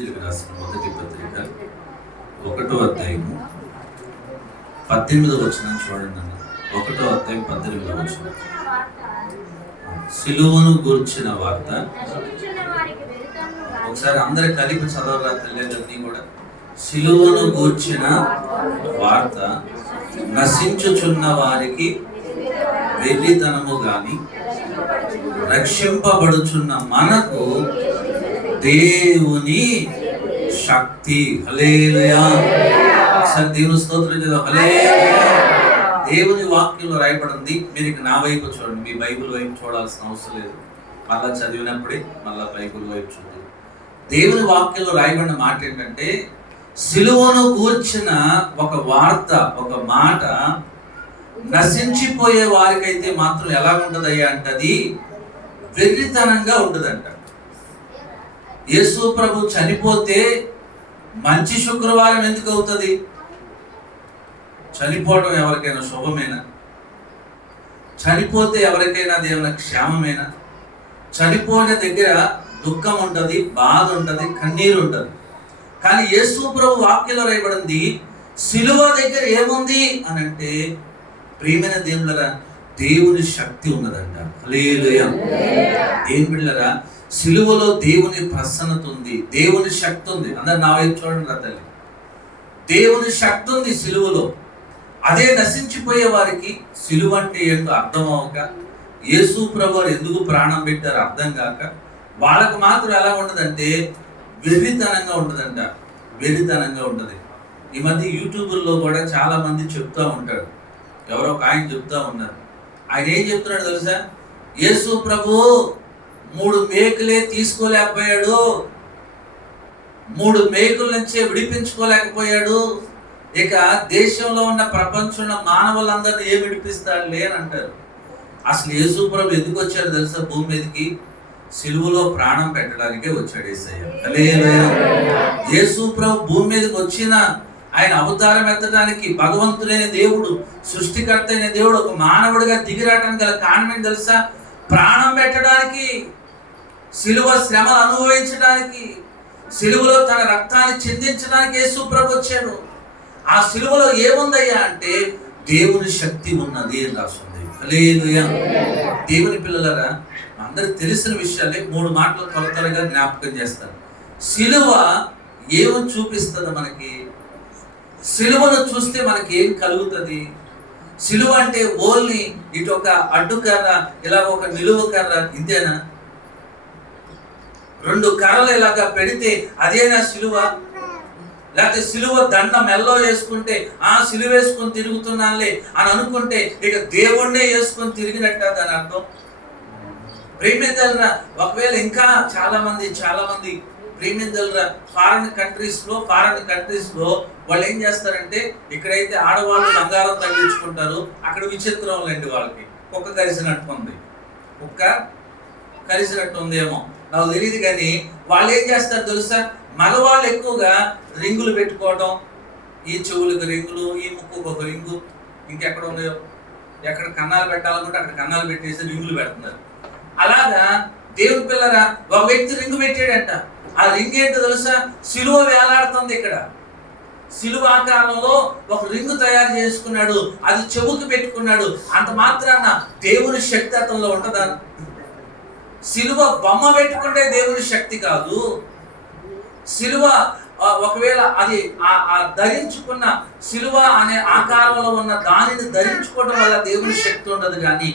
కొరింథీయులకు రాసిన మొదటి పత్రిక 1వ అధ్యాయము 18వ వచనం చూడండి. 1వ అధ్యాయం 18వ వచనం. సిలువను గూర్చిన వార్త. ఒకసారి అందరి కలిపి చదవరా తల్లిదండ్రులని కూడా. సిలువను గూర్చిన వార్త నశించుచున్న వారికి వెర్రితనము గాని రక్షింపబడుచున్న మనకు దేవుని శక్తి. హల్లెలూయా. ఒకసారి దేవుని స్తోత్రం చేద్దాం. హల్లెలూయా. దేవుని వాక్యంలో రాయబడింది. మీరు ఇక నా వైపు చూడండి, మీ బైబిల్ వైపు చూడాల్సిన అవసరం లేదు. మళ్ళా చదివినప్పుడే మళ్ళా బైబిల్ వైపు చూడండి. దేవుని వాక్యంలో రాయబడిన మాట ఏంటంటే, సిలువను గూర్చిన ఒక వార్త, ఒక మాట నశించిపోయే వారికైతే మాత్రం ఎలా ఉంటదయ్యా అంటే అది వెర్రితనంగా ఉంటదంట. యేసు ప్రభు చనిపోతే మంచి శుక్రవారం ఎందుకు అవుతుంది? చనిపోవడం ఎవరికైనా శుభమేనా? చనిపోతే ఎవరికైనా అది ఏమైనా క్షేమమేనా? చనిపోయిన దగ్గర దుఃఖం ఉంటుంది, బాధ ఉంటుంది, కన్నీరు ఉంటుంది. కానీ యేసు ప్రభు వాక్యంలో రాయబడింది, సిలువ దగ్గర ఏముంది అని అంటే, ప్రియమైన దేవుళ్ళరా, దేవుని శక్తి ఉన్నదంట. హల్లెలూయా. దేవుని బిడ్డలారా, సిలువలో దేవుని ప్రసన్నత ఉంది, దేవుని శక్తి ఉంది. అందరు నా వైపు చూడండి రా తల్లి. దేవుని శక్తి ఉంది సిలువలో. అదే నశించిపోయే వారికి సిలువ అంటే ఏంటో అర్థం అవ్వక, యేసు ప్రభు ఎందుకు ప్రాణం పెట్టారు అర్థం కాక, వాళ్ళకు మాత్రం ఎలా ఉండదంటే వెర్రితనంగా ఉండదంట. వెర్రితనంగా ఉంటుంది. ఈ మధ్య యూట్యూబ్లో కూడా చాలా మంది చెప్తూ ఉంటాడు. ఎవరో ఒక ఆయన చెప్తా ఉన్నారు. ఆయన ఏం చెప్తున్నాడు తెలుసా? యేసు ప్రభు 3 మేకులే తీసుకోలేకపోయాడు, 3 మేకుల నుంచే విడిపించుకోలేకపోయాడు. ఇక దేశంలో ఉన్న ప్రపంచంలో మానవులందరినీ ఏం విడిపిస్తాడులే అని అంటారు. అసలు యేసు ప్రభు ఎందుకు వచ్చాడు తెలుసా? భూమి మీదకి సిలువలో ప్రాణం పెట్టడానికే వచ్చాడు యేసయ్య. హల్లెలూయా. యేసు ప్రభు భూమి మీదకి వచ్చిన ఆయన అవతారం ఎత్తడానికి, భగవంతుడైన దేవుడు, సృష్టికర్త అయిన దేవుడు ఒక మానవుడిగా దిగిరావడానికి గల కారణం తెలుసా? ప్రాణం పెట్టడానికి, సిలువ శ్రమలు అనుభవించడానికి, సిలువలో తన రక్తాన్ని చిందించడానికి యేసు ప్రభు వచ్చాడు. ఆ సిలువలో ఏముందయ్యా అంటే దేవుని శక్తి ఉన్నది అని రాస్తుంది. హల్లెలూయా. దేవుని పిల్లలరా, అందరికి తెలిసిన విషయాలే 3 మాటలు త్వరగా జ్ఞాపకం చేస్తారు. సిలువ ఏమని చూపిస్తుంది మనకి? సిలువను చూస్తే మనకి ఏం కలుగుతుంది? సిలువ అంటే ఓన్లీ ఇటు ఒక అడ్డు కర్ర, ఇలా ఒక నిలువ కర్ర, ఇంతేనా? 2 కర్రలు ఇలాగా పెడితే అదేనా సిలువ? లేకపోతే సిలువ దండ మెల్లో వేసుకుంటే సిలువ వేసుకొని తిరుగుతున్నానులే అని అనుకుంటే ఇక దేవుణ్ణే వేసుకొని తిరిగినట్ట దాని అర్థం. ప్రేమించలరా, ఒకవేళ ఇంకా చాలా మంది ప్రేమించలరా, ఫారిన్ కంట్రీస్ లో వాళ్ళు ఏం చేస్తారంటే, ఇక్కడైతే ఆడవాళ్ళు బంగారం తగ్గించుకుంటారు, అక్కడ విచిత్రం లేండి, వాళ్ళకి కుక్క కరిసినట్టుంది. కుక్క కరిసినట్టు ఉందేమో నాకు తెలియదు. కానీ వాళ్ళు ఏం చేస్తారు తెలుసా? మగవాళ్ళు ఎక్కువగా రింగులు పెట్టుకోవడం, ఈ చెవులకు రింగులు, ఈ ముక్కుకు ఒక రింగు, ఇంకెక్కడ ఉన్నాయో, ఎక్కడ కన్నాలు పెట్టాలనుకుంటే అక్కడ కన్నాలు పెట్టేసి రింగులు పెడుతున్నారు. అలాగా దేవుని పిల్లరా, ఒక వ్యక్తి రింగు పెట్టాడంట. ఆ రింగ్ ఏంటో తెలుసా? సిలువ వేలాడుతుంది. ఇక్కడ సిలువ ఆకారంలో ఒక రింగు తయారు చేసుకున్నాడు, అది చెవుకు పెట్టుకున్నాడు. అంత మాత్రాన దేవుని శక్తి అతనిలో ఉంటుందా? సిలువ బొమ్మ పెట్టుకుంటే దేవుని శక్తి కాదు. సిలువ ఒకవేళ అది ధరించుకున్న సిలువ అనే ఆకారంలో ఉన్న దానిని ధరించుకోవడం వల్ల దేవుని శక్తి ఉండదు. కానీ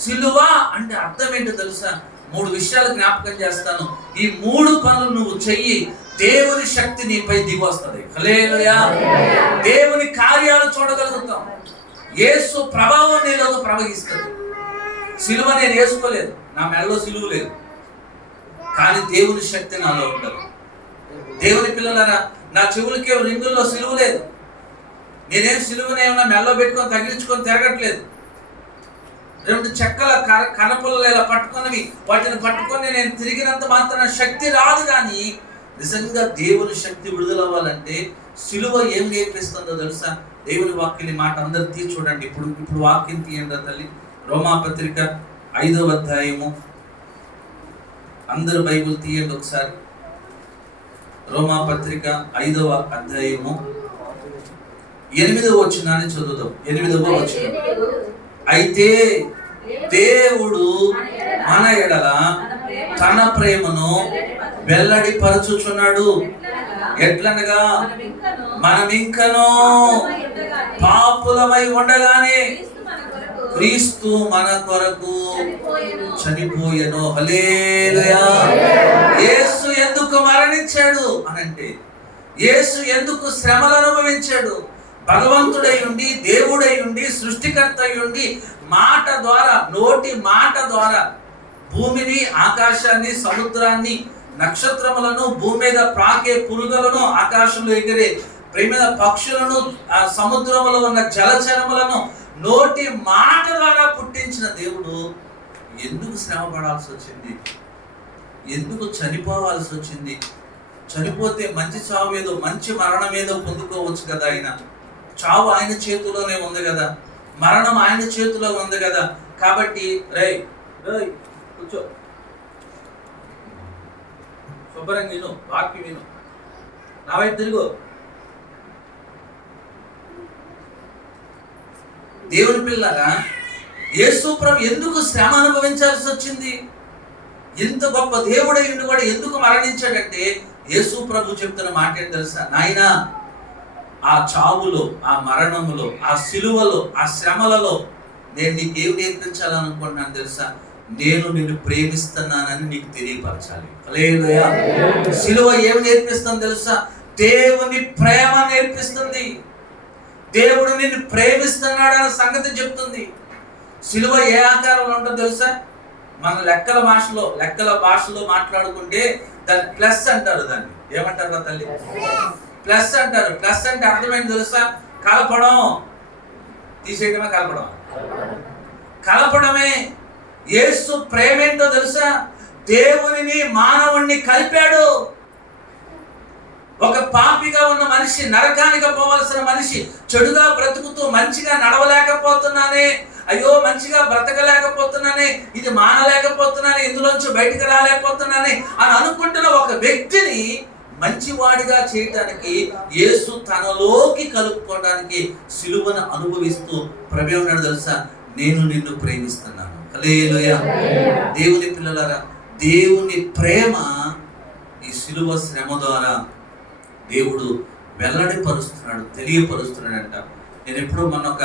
సిలువ అంటే అర్థం ఏంటో తెలుసా? 3 విషయాలు జ్ఞాపకం చేస్తాను. ఈ 3 పనులు నువ్వు చెయ్యి, దేవుని శక్తి నీపై దిగి వస్తుంది. హల్లెలూయా. దేవుని కార్యాలు చూడగలుగుతాం. యేసు ప్రభావం నీలోకి ప్రవహిస్తుంది. సిలువ నేను వేసుకోలేదు, నా మెడలో సిలువ లేదు, కానీ దేవుని శక్తి నాలో ఉంటుంది. దేవుని పిల్లలరా, నా చెవులకే రింగుల్లో సిలువ లేదు, నేనేం సిలువని ఏమన్నా మెడలో పెట్టుకొని తగిలించుకొని తిరగట్లేదు. 2 చెక్కల కనపుల్లలు ఇలా పట్టుకున్నవి, వాటిని పట్టుకొని నేను తిరిగినంత మాత్రం శక్తి రాదు. కానీ నిజంగా దేవుని శక్తి విడుదలవ్వాలంటే సిలువ ఏం నేర్పిస్తుందో తెలుసా? దేవుని వాక్యం మాట అందరు చూడండి. ఇప్పుడు వాక్యం తీయండి తల్లి. రోమాపత్రిక 5వ అధ్యాయము, అందరు బైబిల్ తీయండి ఒకసారి. రోమా పత్రిక 5వ అధ్యాయము 8వ వచనాన్ని చదువుదాం. 8వ వచనం. అయితే దేవుడు మన ఎడల తన ప్రేమను వెల్లడి పరచుచున్నాడు. ఎట్లనగా మనమింకను పాపులమై ఉండగానే క్రీస్తు మన కొరకు చనిపోయెను. హల్లెలూయా. యేసు ఎందుకు మరణించాడు అనంటే, యేసు ఎందుకు శ్రమలు అనుభవించాడు? భగవంతుడై ఉండి, దేవుడై ఉండి, సృష్టికర్త అయి ఉండి, మాట ద్వారా, నోటి మాట ద్వారా భూమిని, ఆకాశాన్ని, సముద్రాన్ని, నక్షత్రములను, భూమి మీద ప్రాకే పురుగులను, ఆకాశంలో ఎగిరే ప్రేమ పక్షులను, ఆ సముద్రములో ఉన్న జలచరములను నోటి మాట ద్వారా పుట్టించిన దేవుడు ఎందుకు శ్రమ పడాల్సి వచ్చింది? ఎందుకు చనిపోవాల్సి వచ్చింది? చనిపోతే మంచి చావు ఏదో, మంచి మరణం ఏదో పొందుకోవచ్చు కదా. చావు ఆయన చేతిలోనే ఉంది కదా, మరణం ఆయన చేతిలో ఉంది కదా. కాబట్టి రేయ్ కూర్చో, శుభ్రంగా విను, వాక్యం విను, నా వైపు తిరుగు. దేవుని పిల్లగా యేసు ప్రభు ఎందుకు శ్రమ అనుభవించాల్సి వచ్చింది? ఎంత గొప్ప దేవుడై ఉండి కూడా ఎందుకు మరణించాడంటే, యేసు ప్రభు చెప్తున్న మాట ఏంటి తెలుసా? నాయనా, ఆ చావులో, ఆ మరణములో, ఆ సిలువలో, ఆ శ్రమలలో నేను నీకేం నేర్పించాలనుకుంటున్నాను తెలుసా? నేను నిన్ను ప్రేమిస్తున్నానని నీకు తెలియపరచాలి. హల్లెలూయా. సిలువ ఏమి నేర్పిస్తుంది తెలుసా? దేవుని ప్రేమ నేర్పిస్తుంది. దేవుడు నిన్ను ప్రేమిస్తున్నాడు అనే సంగతి చెప్తుంది. సిలువ ఏ ఆకారంలో ఉంటుందో తెలుసా? మన లెక్కల భాషలో మాట్లాడుకుంటే దాన్ని ప్లస్ అంటారు. దాన్ని ఏమంటారు తల్లి? ప్లస్ అంటారు. ప్లస్ అంటే అర్థమైంది తెలుసా? కలపడం. తీసేయడమే కలపడం. కలపడమే. యేసు ప్రేమ ఏంటో తెలుసా? దేవునిని మానవుణ్ణి కలిపాడు. ఒక పాపిగా ఉన్న మనిషి, నరకానికి పోవలసిన మనిషి, చెడుగా బ్రతుకుతూ మంచిగా నడవలేకపోతున్నానే, అయ్యో మంచిగా బ్రతకలేకపోతున్నానే, ఇది మానలేకపోతున్నానే, ఇందులోంచి బయటకు రాలేకపోతున్నానే అని అనుకుంటున్న ఒక వ్యక్తిని మంచివాడిగా చేయటానికి, యేసు తనలోకి కలుపుకోవడానికి సిలువను అనుభవిస్తూ ప్రభు ఉన్నాడు తెలుసా? నేను నిన్ను ప్రేమిస్తున్నాను. హల్లెలూయా. దేవుని పిల్లలారా, దేవుని ప్రేమ ఈ సిలువ శ్రమ ద్వారా దేవుడు వెల్లడిపరుస్తున్నాడు, తెలియపరుస్తున్నాడంట. నేను ఎప్పుడో మొన్న ఒక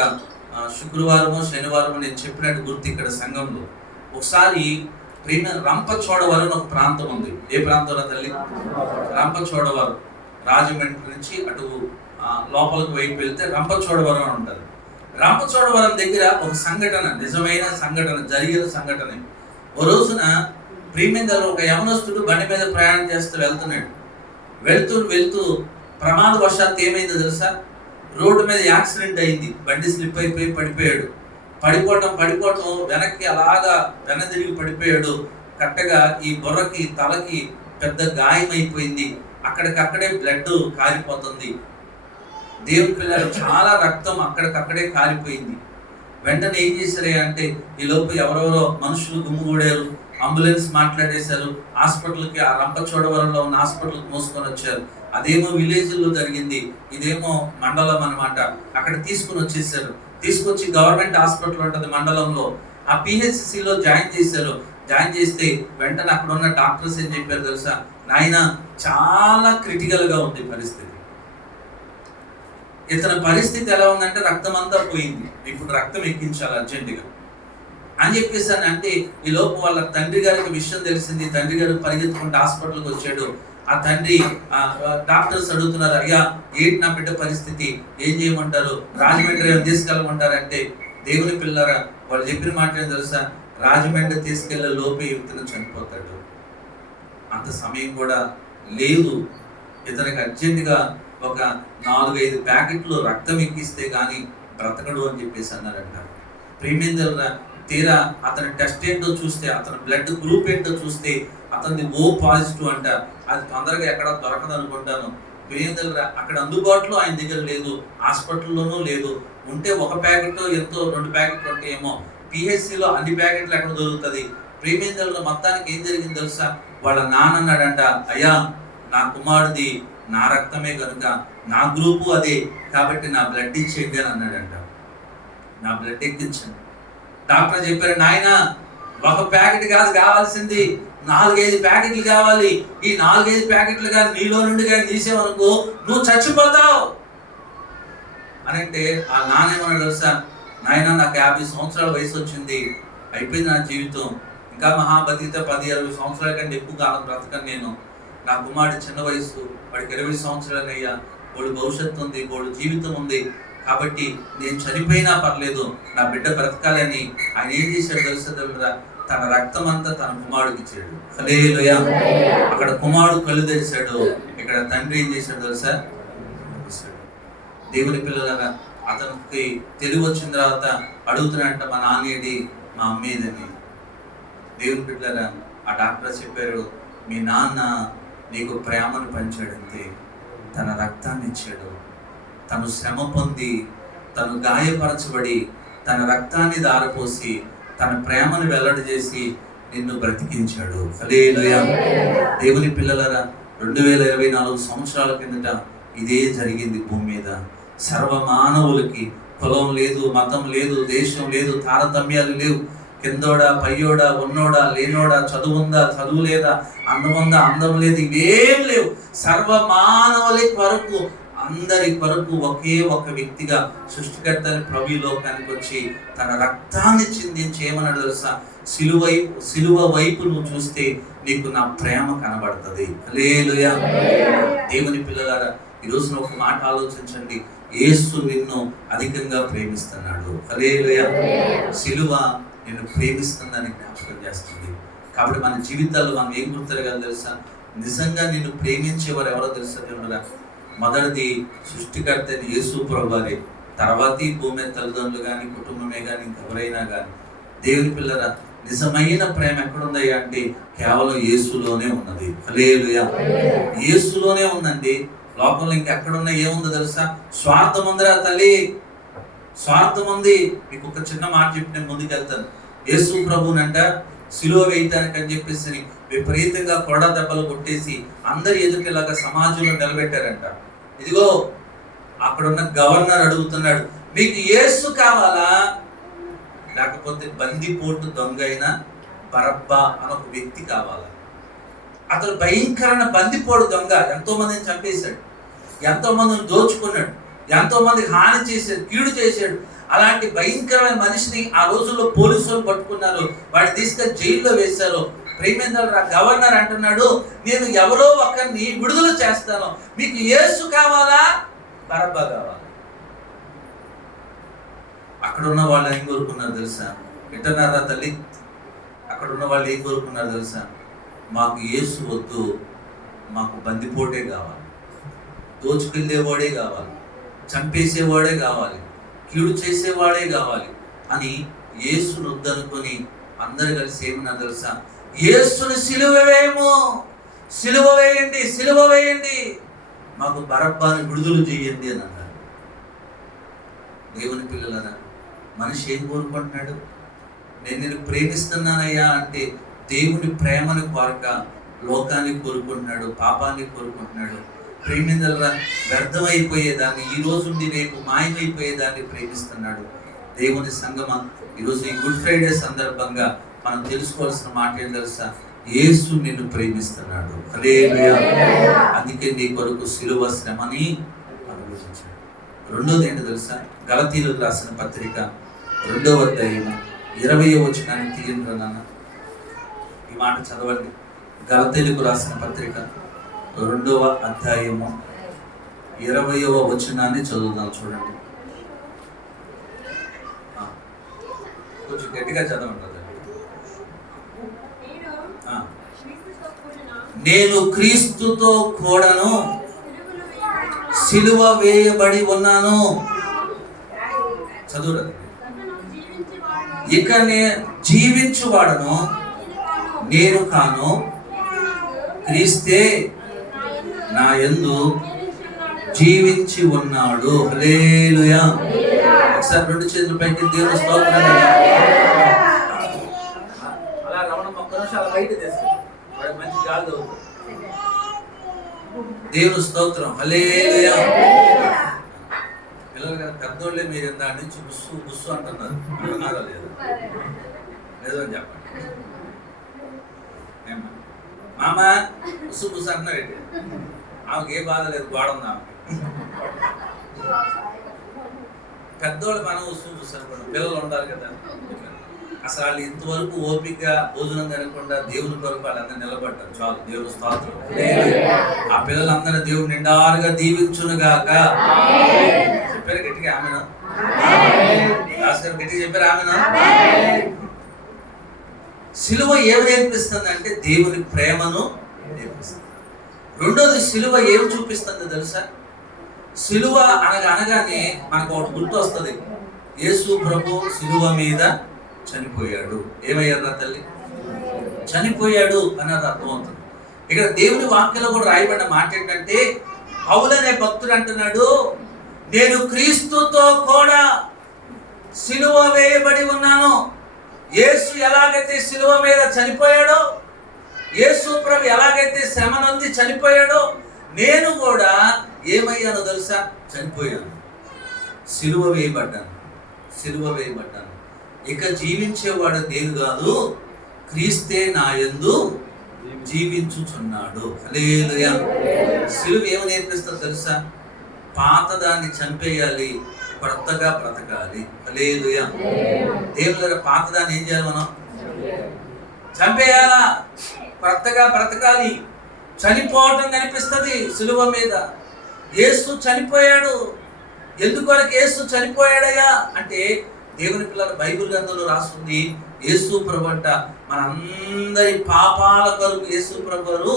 శుక్రవారమో శనివారమో నేను చెప్పినట్టు గుర్తు ఇక్కడ సంఘంలో. ఒకసారి రంపచోడవరం ఒక ప్రాంతం ఉంది. ఏ ప్రాంతంలో తల్లి? రంపచోడవరం. రాజమండ్రి నుంచి అటు లోపలికి వైపు వెళ్తే రంపచోడవరం అని ఉంటుంది. రంపచోడవరం దగ్గర ఒక సంఘటన, నిజమైన సంఘటన, జరిగిన సంఘటన. ఓ రోజున ప్రీమియంలో ఒక యవనస్తుడు బండి మీద ప్రయాణం చేస్తూ వెళ్తున్నాడు. వెళ్తూ ప్రమాదవశాత్తు ఏమైందో తెలుసా? రోడ్డు మీద యాక్సిడెంట్ అయింది. బండి స్లిప్ అయిపోయి పడిపోయాడు. పడిపోవటం వెనక్కి అలాగా తిరిగి పడిపోయాడు. కట్టగా ఈ బుర్రకి, తలకి పెద్ద గాయమైపోయింది. అక్కడికక్కడే బ్లడ్ కారిపోతుంది. దేవుని పిల్లలు చాలా రక్తం అక్కడికక్కడే కారిపోయింది. వెంటనే ఏం చేశారు అంటే, ఈ లోపు ఎవరెవరో మనుషులు గుమ్ముగూడారు, అంబులెన్స్ మాట్లాడేశారు, హాస్పిటల్కి, ఆ రంపచోడవరంలో ఉన్న హాస్పిటల్కి మోసుకొని వచ్చారు. అదేమో విలేజ్లో జరిగింది, ఇదేమో మండలం అన్నమాట. అక్కడ తీసుకొచ్చి గవర్నమెంట్ హాస్పిటల్ ఉంటుంది మండలంలో, ఆ పిహెచ్సిలో జాయిన్ చేశారు. జాయిన్ చేస్తే వెంటనే అక్కడ ఉన్న డాక్టర్స్ ఏం చెప్పారు తెలుసా? నాయన, చాలా క్రిటికల్గా ఉంది పరిస్థితి. ఇతని పరిస్థితి ఎలా ఉందంటే రక్తం అంతా పోయింది, ఇప్పుడు రక్తం ఎక్కించాలి అర్జెంటుగా అని చెప్పేసి అంటే, ఈ లోపు వాళ్ళ తండ్రి గారికి విషయం తెలిసింది. తండ్రి గారు పరిగెత్తుకుంటూ హాస్పిటల్కి వచ్చాడు. ఆ తండ్రి డాక్టర్స్ అడుగుతున్నారు, అయ్యా ఏంటి నా బిడ్డ పరిస్థితి, ఏం చేయమంటారు, రాజమండ్రి ఏమైనా తీసుకెళ్ళమంటారంటే, దేవుని పిల్లరా వాళ్ళు చెప్పిన మాట ఏం తెలుసా? రాజమండ్రి తీసుకెళ్లే లోపే ఇతను చనిపోతాడు. అంత సమయం కూడా లేదు. ఇతనికి అర్జెంటుగా ఒక 4-5 ప్యాకెట్లు రక్తం ఎక్కిస్తే కానీ బ్రతకడు అని చెప్పేసి అన్నారంట. ప్రేమేంద్ర తీరా అతని టెస్ట్ ఏంటో చూస్తే, అతని బ్లడ్ గ్రూప్ ఏంటో చూస్తే అతనిది O పాజిటివ్ అంట. అది తొందరగా ఎక్కడ దొరకదు అనుకుంటాను. ప్రేమేంద్ర అక్కడ అందుబాటులో ఆయన దగ్గర లేదు, హాస్పిటల్లోనూ లేదు. ఉంటే ఒక ప్యాకెట్ ఎంతో 2 ప్యాకెట్లు ఉంటే ఏమో, పిహెచ్సిలో అన్ని ప్యాకెట్లు ఎక్కడ దొరుకుతుంది. ప్రేమేంద్రలో మొత్తానికి ఏం జరిగింది తెలుసా? వాళ్ళ నాన్న అన్నాడంట, అయ్యా నా కుమారుడిది నా రక్తమే కనుక నా గ్రూపు అదే కాబట్టి నా బ్లడ్ ఇచ్చేయండి అని అన్నాడంట. నా బ్లడ్ ఎక్కించండి. డాక్టర్ చెప్పారు, నాయన ఒక ప్యాకెట్ కాదు కావాల్సింది, 4-5 ప్యాకెట్లు కావాలి. ఈ 4-5 ప్యాకెట్లు కానీ నీలో నుండి కానీ తీసేవనుకో నువ్వు చచ్చిపోతావు అని అంటే ఆ నానేమన్నా తెలుసా, నాయన నాకు 50 సంవత్సరాల వయసు వచ్చింది, అయిపోయింది నా జీవితం, ఇంకా మహాబతితో 10-20 సంవత్సరాల కంటే ఎక్కువ కాలం బ్రతకను నేను. నా కుమారుడు చిన్న వయసు, వాడికి 20 సంవత్సరాలయ్యా, వాడు భవిష్యత్తు ఉంది, వాడు జీవితం ఉంది, కాబట్టి నేను చనిపోయినా పర్లేదు నా బిడ్డ బ్రతకాలని ఆయన ఏం చేశాడు తెలుసా, తన రక్తం అంతా తన కుమారుడికి ఇచ్చాడు. హల్లెలూయా. అక్కడ కుమారుడు కళ్ళు తెరిచాడు, ఇక్కడ తండ్రి ఏం చేశాడు తెలుసా, దేవుని పిల్లలారా అతనికి తెలివి వచ్చిన తర్వాత అడుగుతున్నట్ట, మా నాన్నేది, మా అమ్మేదని. దేవుని పిల్లలారా ఆ డాక్టర్ చెప్పారు, మీ నాన్న నీకు ప్రేమను పంచాడంతే, తన రక్తాన్ని ఇచ్చాడు, తను శ్రమ పొంది, తను గాయపరచబడి, తన రక్తాన్ని దారపోసి, తన ప్రేమను వెల్లడి చేసి నిన్ను బ్రతికించాడు. హల్లెలూయా. దేవుని పిల్లలారా 2024 సంవత్సరాల కిందట ఇదే జరిగింది భూమి మీద. సర్వ మానవులకి కులం లేదు, మతం లేదు, దేశం లేదు, తారతమ్యాలు లేవు, కిందోడా పయ్యోడా, ఉన్నోడా లేనోడా, చదువుందా చదువు లేదా, అందముందా అందం లేదు, ఇవేం లేవు. సర్వ మానవుల కొరకు, అందరి కొరకు ఒకే ఒక వ్యక్తిగా సృష్టికర్త ప్రభు లోకానికి వచ్చి తన రక్తాన్ని చిందించి ఏమన్నాడు తెలుసా, సిలువ వైపు నువ్వు చూస్తే నీకు నా ప్రేమ కనబడుతుంది. హల్లెలూయా. దేవుని పిల్లలారా ఈరోజు ఒక మాట ఆలోచించండి, యేసు నిన్ను అధికంగా ప్రేమిస్తున్నాడు. హల్లెలూయా. సిలువ నిన్ను ప్రేమిస్తుందని జ్ఞాపకం చేస్తుంది. కాబట్టి మన జీవితాల్లో మనం ఏం గుర్తురగాలి తెలుసా, నిజంగా నిన్ను ప్రేమించేవారు ఎవరో తెలుసా దేవుడా, మొదటిది సృష్టికర్త యేసు ప్రభువారే, తర్వాత ఈ భూమి తల్లిదండ్రులు కానీ కుటుంబమే కానీ ఇంకెవరైనా కానీ. దేవుని పిల్లరా నిజమైన ప్రేమ ఎక్కడుందయ్యా అంటే కేవలం యేసులోనే ఉన్నది. హల్లెలూయా. యేసులోనే ఉందండి. లోకంలో ఇంకెక్కడున్నా ఏముందో తెలుసా, స్వార్థం ఉందిరా తల్లి, స్వార్థం ఉంది. మీకు ఒక చిన్న మాట చెప్పి నేను ముందుకెళ్తాను. యేసు ప్రభునంట సిలువ వేయటానికి అని చెప్పేసి విపరీతంగా కొడ దెబ్బలు కొట్టేసి అందరి ఎదుటిలాగా సమాజంలో నిలబెట్టారంట. ఇదిగో అక్కడున్న గవర్నర్ అడుగుతున్నాడు, మీకు యేసు కావాలా లేకపోతే బందిపోటు దొంగ అయిన బరబ్బా అని ఒక వ్యక్తి కావాలా? అతను భయంకరమైన బందిపోటు దొంగ, ఎంతో మందిని చంపేశాడు, ఎంతో మందిని దోచుకున్నాడు, ఎంతో మందికి హాని చేశాడు, కీడు చేశాడు. అలాంటి భయంకరమైన మనిషిని ఆ రోజుల్లో పోలీసులు పట్టుకున్నారు, వాడిని తీసుకొని జైల్లో వేశారు. ప్రేమేంద్ర గవర్నర్ అంటున్నాడు, నేను ఎవరో ఒకరిని విడుదల చేస్తాను, మీకు యేసు కావాలా బరబ్బా కావాలా? అక్కడ ఉన్న వాళ్ళు ఏం కోరుకున్నారు తెలుసా, వింటున్నారా తల్లి? అక్కడ ఉన్న వాళ్ళు ఏం కోరుకున్నారు తెలుసా, మాకు యేసు వద్దు, మాకు బందిపోటే కావాలి, దోచుకెళ్ళేవాడే కావాలి, చంపేసేవాడే కావాలి, కీడు చేసేవాడే కావాలి అని యేసును వద్దనుకొని అందరు కలిసి ఏమన్నా తెలుసా, యేసుని సిలువ వేయము, సిలువ వేయండి, సిలువ వేయండి, మాకు బరబ్బాని విడుదల చేయండి అని అన్నారు. దేవుని పిల్లలరా మనిషి ఏం కోరుకుంటున్నాడు, నేను నిన్ను ప్రేమిస్తున్నానయ్యా అంటే దేవుని ప్రేమను కోరక లోకాన్ని కోరుకుంటున్నాడు, పాపాన్ని కోరుకుంటున్నాడు. ప్రేమిందల్లా వ్యర్థమైపోయేదాన్ని, ఈ రోజు నుండి రేపు మాయమైపోయేదాన్ని ప్రేమిస్తున్నాడు. దేవుని సంగమా ఈరోజు ఈ గుడ్ ఫ్రైడే సందర్భంగా మనం తెలుసుకోవాల్సిన మాట ఏం తెలుసా, యేసు నిన్ను ప్రేమిస్తున్నాడు. హల్లెలూయా. అందుకే నీ కొరకు సిలువ శ్రమని అనుభవించాడు. రెండోది ఏంటో తెలుసా, గలతీయులకు రాసిన పత్రిక 2వ అధ్యాయం 20వ వచనాన్ని తీయండి నాన్న, ఈ మాట చదవండి. గలతీయులకు రాసిన పత్రిక 2వ అధ్యాయము 20వ వచనాన్ని చదువుదాం. చూడండి, కొంచెం గట్టిగా చదవండి. నేను క్రీస్తుతో కూడాను సిలువ వేయబడి ఉన్నాను. చదువురా. ఇక జీవించువాడను నేను కాను, క్రీస్తే నా యందు జీవించి ఉన్నాడు. హల్లెలూయా. ఒకసారి 2 చేతుల పైకి దేవుని స్తోత్రం. అలా రమణ ఒక్క నిమిషం అలా బయట తెస్తాడు, మంచి గాలి అవుతుంది. దేవుని స్తోత్రం. హల్లెలూయా. పిల్లలు కదా పెద్దోళ్ళే మీరు దాని నుంచి బుస్సు బుస్సు అంటున్నారు. అంటున్నారా లేదు? లేదని చెప్పండి. ఏమ్మా మామ బుస్సు బుస్సు అంటున్నావు ఏంటి? ఆమెకి ఏ బాధ లేదు, గోడ ఉంది ఆమెకి. పెద్దోళ్ళు మనం బుస్సు బుస్సు అనుకోండి, పిల్లలు ఉండాలి కదా. అసలు వాళ్ళు ఇంతవరకు ఓపికగా భోజనం తినకుండా దేవుని కొరకు వాళ్ళందరూ నిలబడ్డారు. చాలు, దేవుని స్తోత్రం. ఆ పిల్లలందరూ దేవుడు నిండారుగా దీవించునుగాక. చెప్పారు గట్టిగా ఆమెను. రాసుగారు గట్టిగా చెప్పారు ఆమెను. సిలువ ఏమి నేర్పిస్తుంది అంటే దేవుని ప్రేమను నేర్పిస్తుంది. రెండోది సిలువ ఏమి చూపిస్తుంది తెలుసా? సిలువ అనగానే మనకు ఒకటి గుర్తు వస్తుంది. యేసు ప్రభు సిలువ మీద చనిపోయాడు. ఏమయ్యారు తల్లి? చనిపోయాడు అన్నది అర్థమవుతుంది. ఇక్కడ దేవుని వాక్యంలో కూడా రాయబడిన మాట ఏంటంటే, పౌలు అనే భక్తుడు అంటున్నాడు, నేను క్రీస్తుతో కూడా సిలువ వేయబడి ఉన్నాను. యేసు ఎలాగైతే సిలువ మీద చనిపోయాడో, యేసు ప్రభు ఎలాగైతే శ్రమ నొంది చనిపోయాడో, నేను కూడా ఏమయ్యానో తెలుసా? చనిపోయాను, సిలువ వేయబడ్డాను. సిలువ వేయబడ్డాను. ఇక జీవించేవాడు నేను కాదు, క్రీస్తే నా యందు జీవించుచున్నాడు. హల్లెలూయా. సిలువ ఏమి నేర్పిస్తుందో తెలుసా? పాతదాన్ని చంపేయాలి, కొత్తగా బ్రతకాలి. హల్లెలూయా. దేవుని పాతదాన్ని ఏం చేయాలి? మనం చంపేయాలా, కొత్తగా బ్రతకాలి. చనిపోవటం కనిపిస్తుంది సిలువ మీద. యేసు చనిపోయాడు. ఎందుకొరకు యేసు చనిపోయాడయ్యా అంటే, దేవుని పిల్లల బైబిల్ గ్రంథంలో రాస్తుంది, యేసు ప్రభు అంట మనందరి పాపాల కొరకు యేసు ప్రభు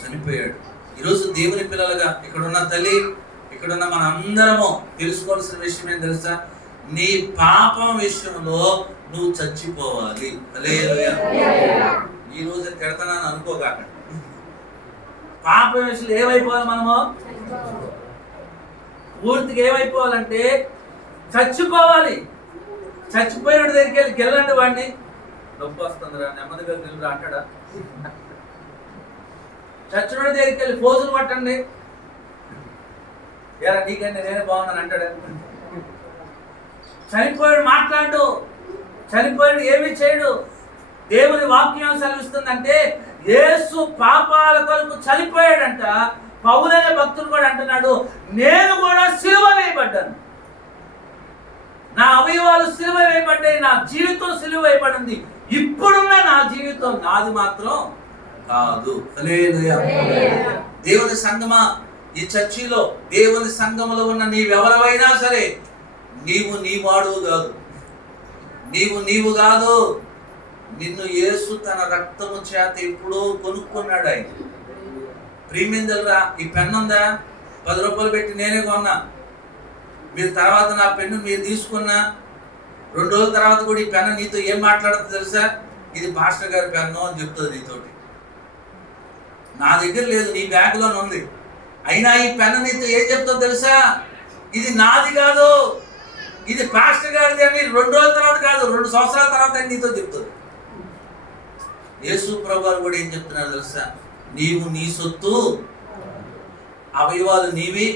చనిపోయాడు. ఈరోజు దేవుని పిల్లలుగా ఇక్కడున్న తల్లి, ఇక్కడున్న మన అందరము తెలుసుకోవాల్సిన విషయం ఏం తెలుసా? నీ పాపం విషయంలో నువ్వు చచ్చిపోవాలి. హల్లెలూయా. ఈ రోజు తిడతానని అనుకోగాక. పాపం విషయంలో ఏమైపోవాలి? మనము పూర్తిగా ఏమైపోవాలంటే చచ్చిపోవాలి. చచ్చిపోయిన దగ్గరికి వెళ్ళి గెల్లండి వాడిని. నొప్పి వస్తుందిరా, నెమ్మదిగా గెలురా అంటాడా? చచ్చిన దగ్గరికి వెళ్ళి పోజులు పట్టండి. ఎలా నీకంటే నేనే బాగున్నాను అంటాడా? చనిపోయాడు మాట్లాడు, చనిపోయాడు ఏమీ చేయడు. దేవుని వాక్యం సెలవిస్తుందంటే యేసు పాపాల కొరకు చనిపోయాడంట. పౌలనే భక్తుడు కూడా అంటున్నాడు, నేను కూడా సిలువ వేయబడ్డాను. నా అవయవాలు సిలువ వేయబడ్డాయి, నా జీవితం సిలువ వేయబడింది. ఇప్పుడున్న నా జీవితం నాది మాత్రం కాదు. హల్లెలూయా. దేవుని సంగమా, ఈ చర్చిలో దేవుని సంఘములో ఉన్న నీవెవరైనా సరే, నీవు నీ వాడువు కాదు, నీవు కాదు. నిన్ను యేసు తన రక్తము చేత ఎప్పుడో కొనుక్కున్నాడు ఆయన. ప్రీమిందలరా, ఈ పెన్ను ఉందా? 10 రూపాయలు పెట్టి నేనే కొన్నా. మీరు తర్వాత నా పెన్ను మీరు తీసుకున్నా 2 రోజుల తర్వాత కూడా ఈ పెన్ను నీతో ఏం మాట్లాడుతుంది తెలుసా? ఇది పాస్టర్ గారి పెన్ను అని చెప్తుంది నీతోటి. నా దగ్గర లేదు, నీ బ్యాగ్లోనే ఉంది. అయినా ఈ పెన్ను నీతో ఏం చెప్తుందో తెలుసా? ఇది నాది కాదు, ఇది పాస్టర్ గారిది అని 2 రోజుల తర్వాత కాదు, 2 సంవత్సరాల తర్వాత అని నీతో చెప్తుంది. యేసు ప్రభువు కూడా ఏం చెప్తున్నారు తెలుసా? నీవు నీ సొత్తు, అవయవాలు నీవి,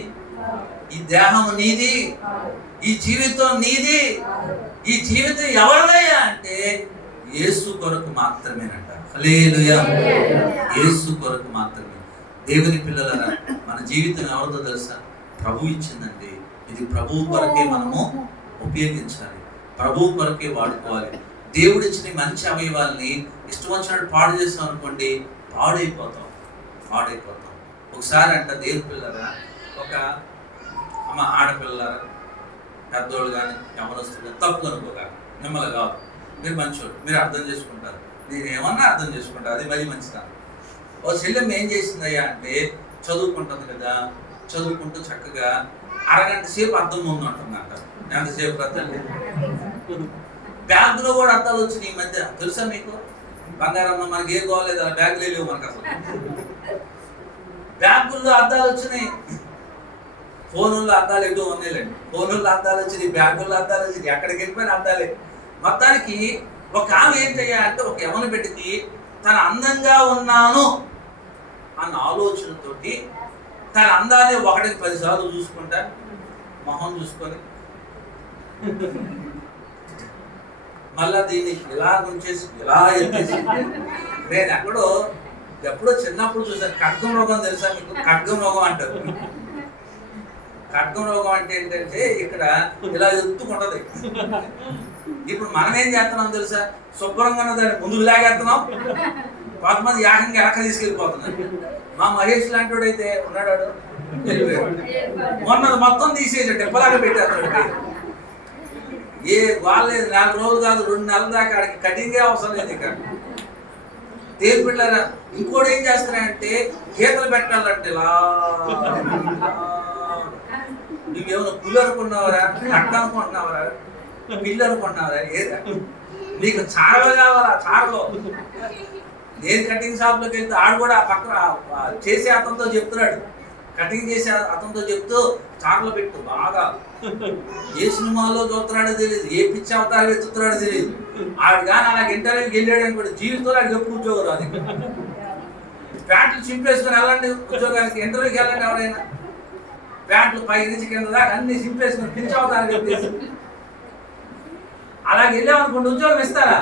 ఈ దేహం నీది, ఈ జీవితం నీది. ఈ జీవితం ఎవరిదయ్యా అంటే యేసు కొరకు మాత్రమేనంట. హల్లెలూయా. యేసు కొరకు మాత్రమే. దేవుని పిల్లలరా, మన జీవితం ఎవరిదో తెలుసా? ప్రభు ఇచ్చిందండి. ఇది ప్రభువు కొరకే మనము ఉపయోగించాలి, ప్రభువు కొరకే వాడుకోవాలి. దేవుడు ఇచ్చిన మంచి అవయవాల్ని ఇష్టం వచ్చినట్టు పాడు చేస్తాం అనుకోండి, పాడైపోతాం. ఒకసారి అంట దేవుని పిల్లరా, ఒక అమ్మ ఆడపిల్లరా, పెద్దోళ్ళు కానీ యమనస్తులు కానీ తప్పు అనుకోగా, మిమ్మల్ని కాదు, మీరు మంచోళ్ళు, మీరు అర్థం చేసుకుంటారు, నేను ఏమన్నా అర్థం చేసుకుంటారు, అది మరీ మంచిదా. ఓ చెల్లెమ్మ ఏం చేసిందయ్యా అంటే, చదువుకుంటుంది కదా, చదువుకుంటూ చక్కగా అరగంట సేపు అర్థం ముందు అంటుందంట. ఎంతసేపు అర్థం? బ్యాగ్లో కూడా అర్థాలు వచ్చినాయి ఈ మధ్య, తెలుసా మీకు? బంగారమ్మ మనకి ఏ గోలేదు, అలా బ్యాగులు లేవు మనకు. అసలు బ్యాగుల్లో అర్థాలు వచ్చినాయి. ఫోనుల్లో అర్థాలు ఎటు ఉన్నాయిలేండి. ఫోనుల్లో అర్థాలు వచ్చినాయి, బ్యాగుల్లో అర్థాలు వచ్చినాయి, ఎక్కడికి వెళ్ళిపోయిన అర్థాలే. మొత్తానికి ఒక ఆమె ఏంటయ్యా అంటే, ఒక యవన బిడ్డకి తన అందంగా ఉన్నాను అన్న ఆలోచనతోటి తన అందాన్ని 1కి 10 సార్లు చూసుకుంటా, మొహం చూసుకొని మళ్ళా దీన్ని ఇలా ఉంచేసి ఇలా ఎత్తేసి, నేను ఎప్పుడో చిన్నప్పుడు చూసాను. ఖడ్గం రోగం తెలుసా మీకు? ఖడ్గం రోగం అంటారు. ఖడ్గం రోగం అంటే ఏంటంటే ఇక్కడ ఇలా ఎత్తుకుంటది. ఇప్పుడు మనం ఏం చేస్తున్నాం తెలుసా? శుభ్రంగా దాన్ని ముందుకు లాగేస్తున్నాం, కొంతమంది ఏకంగా వెనక తీసుకెళ్ళిపోతున్నారు. మా మహేష్ లాంటి వాడు అయితే ఉన్నాడు, మొన్న మొత్తం తీసేసి టెప్పలాగా పెట్టేస్తాడు. ఏ వాళ్ళేది 4 రోజులు కాదు 2 నెలల దాకా ఆడికి కటింగే అవసరం లేదు. ఇక్కడ దేవుని పిల్లరా ఇంకోటి ఏం చేస్తున్నాయంటే గీతలు పెట్టాలంటే ఇలా, నువ్వేమైనా పుల్లు అనుకున్నావరా, కట్ట అనుకుంటున్నావరా, పిల్లు అనుకుంటున్నావరా? ఏదా నీకు చారలు కావాలా? చారలో నేను కటింగ్ షాప్లోకి వెళ్తే ఆడు కూడా పక్కన చేసే అతనితో చెప్తున్నాడు, కటింగ్ చేసే అతనితో చెప్తూ చారలో పెట్టు బాగా. ఏ సినిమాలో చూస్తున్నాడో తెలియదు, ఏ పిచ్చి అవతారం ఎత్తుతున్నాడో తెలియదు. ఆడు కానీ అలాగే ఇంటర్వ్యూకి వెళ్ళాడు అనుకోండి, జీవితంలో ఆడికి ఎప్పుడు ఉద్యోగం రాదు. ప్యాంట్లు చింపేసుకొని వెళ్ళండి ఉద్యోగానికి, ఇంటర్వ్యూకి వెళ్ళండి. ఎవరైనా ప్యాంట్లు పై నుంచి కింద దాకా అన్ని చింపేసుకొని పిచ్చి అవతారం చెప్పేసి అలాగే వెళ్ళామనుకోండి, ఉద్యోగం ఇస్తారా?